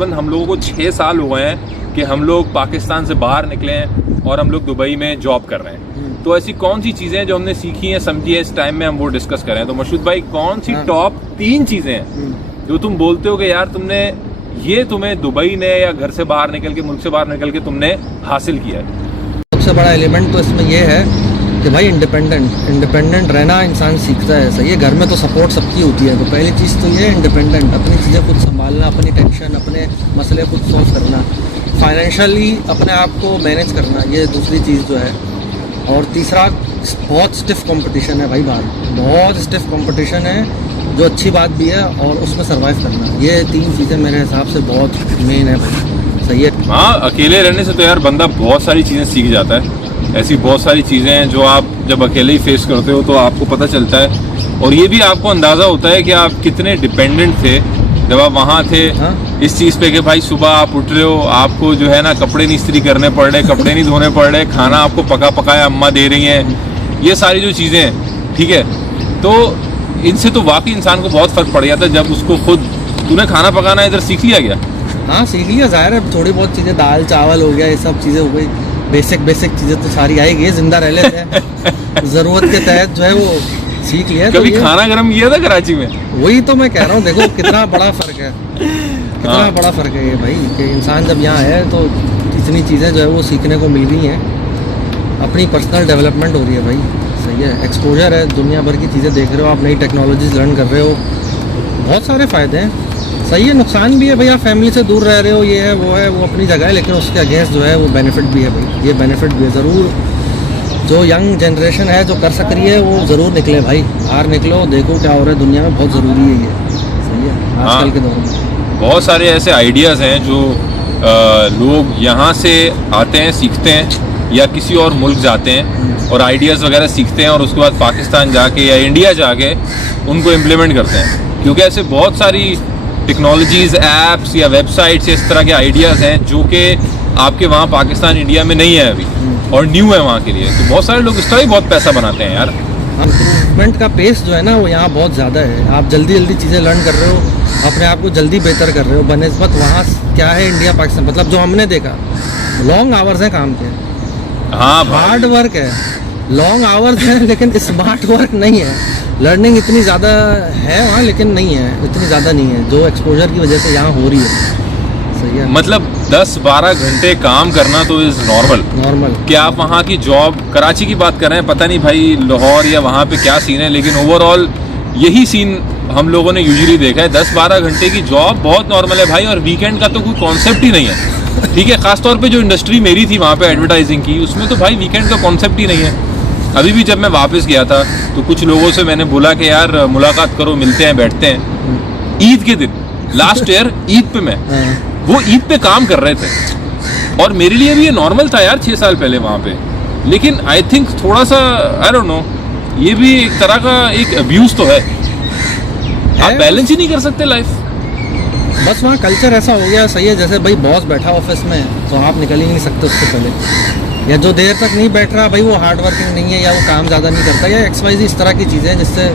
तकरीबन हम लोगों को 6 साल हो गए हैं कि हम लोग पाकिस्तान से बाहर निकले हैं और हम लोग दुबई में जॉब कर रहे हैं। तो ऐसी कौन सी चीज़ें हैं जो हमने सीखी हैं, समझी है, इस टाइम में हम वो डिस्कस करें। तो मशहूद भाई, कौन सी टॉप 3 चीज़ें हैं जो तुम बोलते हो कि यार तुमने ये तुम्हें दुबई ने या घर से बाहर निकल के, मुल्क से बाहर निकल के तुमने हासिल किया है? सबसे बड़ा एलिमेंट तो इसमें ये है कि भाई इंडिपेंडेंट रहना इंसान सीखता है। सही है, घर में तो सपोर्ट सबकी होती है, तो पहली चीज़ तो ये इंडिपेंडेंट, अपनी चीज़ें खुद संभालना, अपनी टेंशन, अपने मसले खुद सॉल्व करना, फाइनेंशियली अपने आप को मैनेज करना, ये दूसरी चीज़ जो है। और तीसरा, बहुत स्टिफ कंपटीशन है भाई बाहर, बहुत स्टिफ कंपटीशन है, जो अच्छी बात भी है, और उसमें सर्वाइव करना। ये 3 चीज़ें मेरे हिसाब से बहुत मेन है भाई। सही है। हाँ, अकेले रहने से तो यार बंदा बहुत सारी चीज़ें सीख जाता है। ऐसी बहुत सारी चीज़ें हैं जो आप जब अकेले ही फेस करते हो तो आपको पता चलता है, और ये भी आपको अंदाज़ा होता है कि आप कितने डिपेंडेंट थे जब आप वहाँ थे। हाँ? इस चीज़ पे कि भाई सुबह आप उठ रहे हो, आपको जो है ना कपड़े नहीं इस्त्री करने पड़ रहे, कपड़े नहीं धोने पड़ रहे, खाना आपको पका पकाया अम्मा दे रही हैं, ये सारी जो चीज़ें हैं, ठीक है, तो इनसे तो वाकई इंसान को बहुत फ़र्क पड़ जाता है जब उसको खुद, तूने खाना पकाना इधर सीख लिया क्या? हाँ, सीख लिया, ज़ाहिर है। थोड़ी बहुत चीज़ें, दाल चावल हो गया, ये सब चीज़ें हो गई, बेसिक चीज़ें तो सारी आएगी, जिंदा रह लेते हैं। ज़रूरत के तहत जो है वो सीख लिया। कभी तो खाना गरम किया था कराची में? वही तो मैं कह रहा हूँ, देखो कितना बड़ा फ़र्क है, कितना बड़ा फ़र्क है ये भाई, कि इंसान जब यहाँ है तो इतनी चीज़ें जो है वो सीखने को मिल रही हैं, अपनी पर्सनल डेवलपमेंट हो रही है भाई। सही है, एक्सपोजर है, दुनिया भर की चीज़ें देख रहे हो आप, नई टेक्नोलॉजीज लर्न कर रहे हो, बहुत सारे फ़ायदे हैं। सही है, नुकसान भी है भाई, आप फैमिली से दूर रह रहे हो, ये है वो अपनी जगह है, लेकिन उसके अगेंस्ट जो है वो बेनिफिट भी है भाई, ये बेनिफिट भी है ज़रूर। जो यंग जनरेशन है जो कर सक रही है वो ज़रूर निकले भाई, बाहर निकलो, देखो क्या हो रहा है दुनिया में, बहुत ज़रूरी है ये। सही है, आजकल के दौर में बहुत सारे ऐसे आइडियाज़ हैं जो लोग यहाँ से आते हैं, सीखते हैं, या किसी और मुल्क जाते हैं और आइडियाज़ वगैरह सीखते हैं, और उसके बाद पाकिस्तान जाके या इंडिया जाके उनको इम्प्लीमेंट करते हैं। क्योंकि ऐसे बहुत सारी टेक्नोलॉजीज़, ऐप्स या वेबसाइट्स, इस तरह के आइडियाज़ हैं जो कि आपके वहाँ पाकिस्तान, इंडिया में नहीं है अभी, और न्यू है वहाँ के लिए। तो बहुत सारे लोग इस तरह ही बहुत पैसा बनाते हैं यार। इम्प्रूवमेंट का पेस जो है ना वो यहाँ बहुत ज़्यादा है, आप जल्दी चीज़ें लर्न कर रहे हो, अपने आप को जल्दी बेहतर कर रहे हो बनिस्बत वहाँ क्या है इंडिया पाकिस्तान। मतलब जो हमने देखा, लॉन्ग आवर्स हैं काम के, हाँ, हार्ड वर्क है, लॉन्ग आवर्स हैं, लेकिन स्मार्ट वर्क नहीं है। लर्निंग इतनी ज़्यादा है वहाँ, लेकिन नहीं है, इतनी ज़्यादा नहीं है जो एक्सपोजर की वजह से यहाँ हो रही है। सही है, मतलब 10-12 घंटे काम करना तो इज़ नॉर्मल। कि आप वहाँ की जॉब, कराची की बात कर रहे हैं, पता नहीं भाई लाहौर या वहाँ पे क्या सीन है, लेकिन ओवरऑल यही सीन हम लोगों ने यूजुअली देखा है। 10-12 घंटे की जॉब बहुत नॉर्मल है भाई, और वीकेंड का तो कोई कॉन्सेप्ट ही नहीं है। ठीक है, खासतौर पे जो इंडस्ट्री मेरी थी वहाँ पे एडवर्टाइजिंग की, उसमें तो भाई वीकेंड का कॉन्सेप्ट ही नहीं है। अभी भी जब मैं वापस गया था तो कुछ लोगों से मैंने बोला कि यार मुलाकात करो, मिलते हैं, बैठते हैं। ईद के दिन, लास्ट ईयर ईद पे मैं वो ईद पे काम कर रहे थे, और मेरे लिए भी ये नॉर्मल था यार 6 साल पहले वहाँ पे। लेकिन आई थिंक थोड़ा सा, आई डोंट नो, ये भी एक तरह का एक अब्यूज तो है। आप बैलेंस ही नहीं कर सकते लाइफ। बस वहाँ कल्चर ऐसा हो गया। सही है, जैसे भाई बॉस बैठा ऑफिस में तो आप निकल ही नहीं सकते उससे पहले, या जो देर तक नहीं बैठ रहा भाई वो हार्ड वर्किंग नहीं है, या वो काम ज़्यादा नहीं करता, या XYZ इस तरह की चीज़ें, जिससे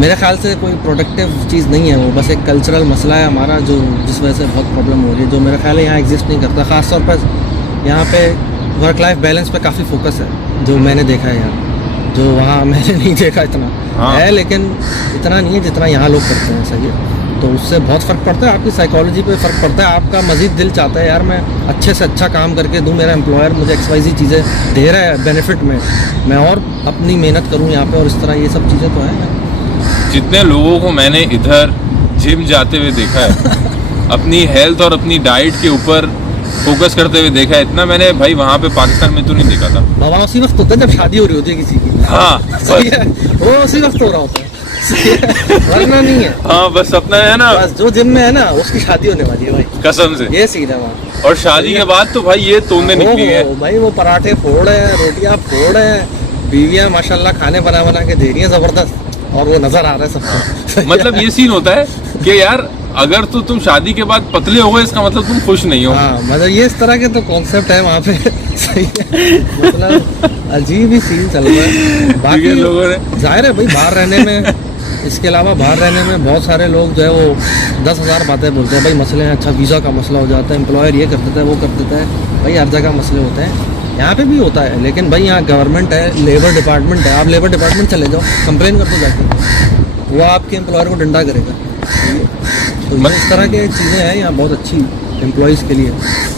मेरे ख्याल से कोई प्रोडक्टिव चीज़ नहीं है वो, बस एक कल्चरल मसला है हमारा, जो जिस वजह से बहुत प्रॉब्लम हो रही है, जो मेरे ख्याल है यहाँ एग्जिस्ट नहीं करता। ख़ासतौर पर यहाँ पे वर्क लाइफ बैलेंस पे काफ़ी फोकस है, जो मैंने देखा है यहाँ, जो वहाँ मैंने नहीं देखा इतना है, लेकिन इतना नहीं है जितना यहाँ लोग करते हैं। सही है, तो उससे बहुत फ़र्क पड़ता है, आपकी साइकोलॉजी पे फ़र्क पड़ता है, आपका मज़ीद दिल चाहता है यार मैं अच्छे से अच्छा काम करके दूँ, मेरा एम्प्लॉयर मुझे XYZ चीज़ें दे रहा है बेनिफिट में, मैं और अपनी मेहनत करूँ यहाँ पे, और इस तरह ये सब चीज़ें तो हैं। जितने लोगों को मैंने इधर जिम जाते हुए देखा है, अपनी हेल्थ और अपनी डाइट के ऊपर फोकस करते हुए देखा है, इतना मैंने भाई वहाँ पे पाकिस्तान में तो नहीं देखा था। बाबा उसी वक्त होता है जब शादी हो रही होती है किसी की। हाँ, सही है, वो उसी वक्त हो रहा होता है, वरना नहीं है। हाँ, बस अपना है ना, बस जो जिम में है ना उसकी शादी होने वाली है भाई, कसम से ये सीन है वहाँ। और शादी के बाद तो भाई ये तोड़ने निकली है भाई, वो पराठे फोड़ है, रोटियाँ फोड़ है, बीवियाँ माशाल्लाह खाने बना के दे रही है जबरदस्त, और वो नजर आ रहा है सबको। मतलब ये सीन होता है कि यार अगर तो तुम शादी के बाद पतले हो गए, इसका मतलब तुम खुश नहीं हो। हाँ, मतलब ये इस तरह के तो कॉन्सेप्ट है वहाँ पे। सही है, मतलब अजीब ही सीन चल रहा है। बाकी लोगों ने, जाहिर है भाई बाहर रहने में इसके अलावा बाहर रहने में बहुत सारे लोग जो है वो 10,000 बातें बोलते हैं, भाई मसले हैं, अच्छा वीज़ा का मसला हो जाता है, एम्प्लॉयर ये कर देता है, वो कर देता है। भाई हर जगह मसले होते हैं, यहाँ पे भी होता है, लेकिन भाई यहाँ गवर्नमेंट है, लेबर डिपार्टमेंट है, आप लेबर डिपार्टमेंट चले जाओ, कंप्लेन कर दो जाके, वो आपके एम्प्लॉयर को डंडा करेगा। तो इस तरह की चीज़ें हैं यहाँ बहुत अच्छी एम्प्लॉयज़ के लिए।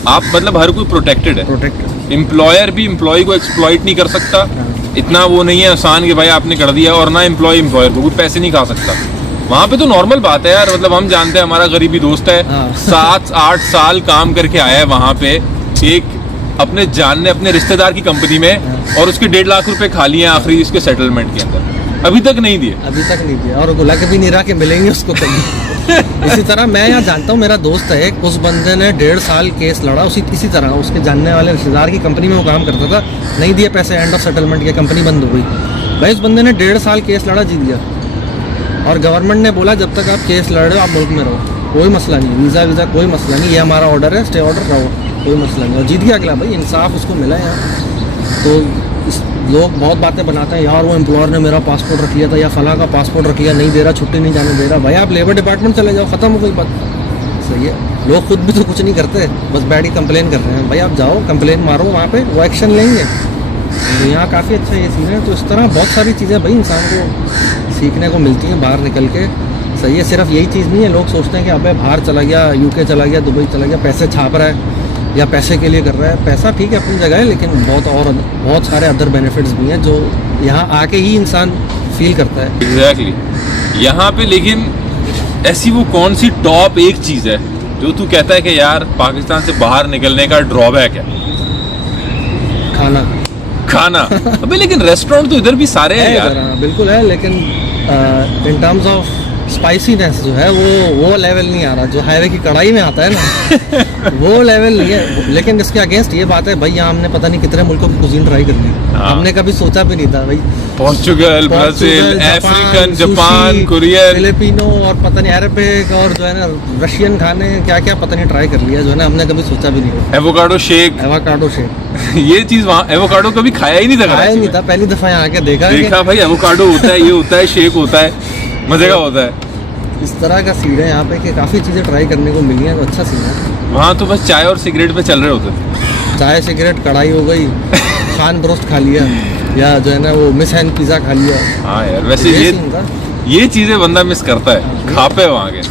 आप मतलब हर कोई प्रोटेक्टेड है, प्रोटेक्ट एम्प्लॉयर भी एम्प्लॉय को एक्सप्लॉइट नहीं कर सकता, इतना वो नहीं है आसान कि भाई आपने कर दिया, और ना एम्प्लॉयर को कोई पैसे नहीं खा सकता। वहाँ पे तो नॉर्मल बात है यार, मतलब हम जानते हैं, हमारा गरीबी दोस्त है, हाँ। 7-8 साल काम करके आया है वहाँ पे, एक अपने जानने अपने रिश्तेदार की कंपनी में, और उसके 1.5 लाख रुपए खा लिए आखिरी इसके सेटलमेंट के अंदर, अभी तक नहीं दिए। अभी तक नहीं दिया, और गुला के भी नहीं रहा कि मिलेंगे उसको कभी। इसी तरह मैं यहाँ जानता हूँ, मेरा दोस्त है एक, उस बंदे ने 1.5 साल केस लड़ा, इसी तरह उसके जानने वाले रिश्तेदार की कंपनी में वो काम करता था, नहीं दिए पैसे, एंड ऑफ सेटलमेंट की कंपनी बंद हो गई। भाई उस बंदे ने 1.5 साल केस लड़ा, जीत गया, और गवर्नमेंट ने बोला जब तक आप केस लड़ रहे हो आप मुल्क में रहो, कोई मसला नहीं, वीज़ा कोई मसला नहीं, ये हमारा ऑर्डर है, स्टे ऑर्डर रहो, कोई मसला नहीं, और जीत गया अगला। भाई इंसाफ उसको मिला है यहाँ। तो लोग बहुत बातें बनाते हैं, यार वो एम्प्लॉयर ने मेरा पासपोर्ट रख लिया था, या फला का पासपोर्ट रख लिया, नहीं दे रहा, छुट्टी नहीं जाने दे रहा। भाई आप लेबर डिपार्टमेंट चले जाओ, ख़त्म हो गई बात। सही है, लोग खुद भी तो कुछ नहीं करते, बस बैठ के कंप्लेन कर रहे हैं। भाई आप जाओ कंप्लेन मारो, वहाँ पे वो एक्शन लेंगे। तो यहाँ काफ़ी अच्छा ये चीज़ है। तो इस तरह बहुत सारी चीज़ें भाई इंसान को सीखने को मिलती हैं बाहर निकल के। सही है, सिर्फ यही चीज़ नहीं है, लोग सोचते हैं कि अबे बाहर चला गया, यूके चला गया, दुबई चला गया, पैसे छाप रहा है या पैसे के लिए कर रहा है। पैसा ठीक है अपनी जगह है, लेकिन बहुत सारे अदर बेनिफिट्स भी हैं जो यहाँ आके ही इंसान फील करता है। एग्जैक्टली यहाँ पे। लेकिन ऐसी वो कौन सी टॉप एक चीज़ है जो तू कहता है कि यार पाकिस्तान से बाहर निकलने का ड्रॉबैक है? खाना। अबे लेकिन रेस्टोरेंट तो इधर भी सारे हैं यार। बिल्कुल है, लेकिन इन टर्म्स ऑफ स्पाइसीनेस जो है वो लेवल नहीं आ रहा जो हाईवे की कढ़ाई में आता है ना। वो लेवल नहीं है। लेकिन इसके अगेंस्ट ये बात है भाई, यहाँ हमने पता नहीं कितने मुल्कों की कुजीन ट्राई कर ली। हाँ। हमने कभी सोचा भी नहीं था भाई। Portugal, Brazil, African, Japan, Korean, Filipino और पता नहीं अरबिक और जो है ना रशियन खाने क्या क्या पता नहीं ट्राई कर लिया, जो है ना हमने कभी सोचा भी नहीं। एवोकाडो शेक ये चीज वहाँ एवोकाडो कभी खाया ही नहीं था। खाया नहीं था, पहली दफा यहाँ आके देखा भाई एवोकाडो होता है, ये होता है, शेक होता है, मजे का होता है। इस तरह का सीन है यहाँ पे कि काफ़ी चीज़ें ट्राई करने को मिली हैं, तो अच्छा सीन है। वहाँ तो बस चाय और सिगरेट पे चल रहे होते। चाय सिगरेट कढ़ाई हो गई, खान ब्रोस्ट खा लिया, या जो है ना वो मिस हैंड पिज़्ज़ा खा लिया। हाँ यार, वैसे ये चीज़ें बंदा मिस करता है, खापे वहाँ के।